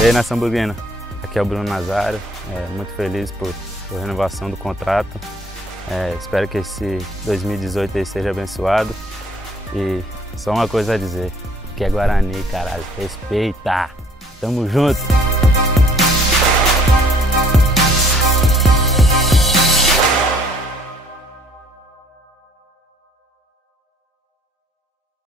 E aí, nação bovina, aqui é o Bruno Nazário, muito feliz por renovação do contrato. Espero que esse 2018 aí seja abençoado. E só uma coisa a dizer, que é Guarani, caralho, respeita! Tamo junto!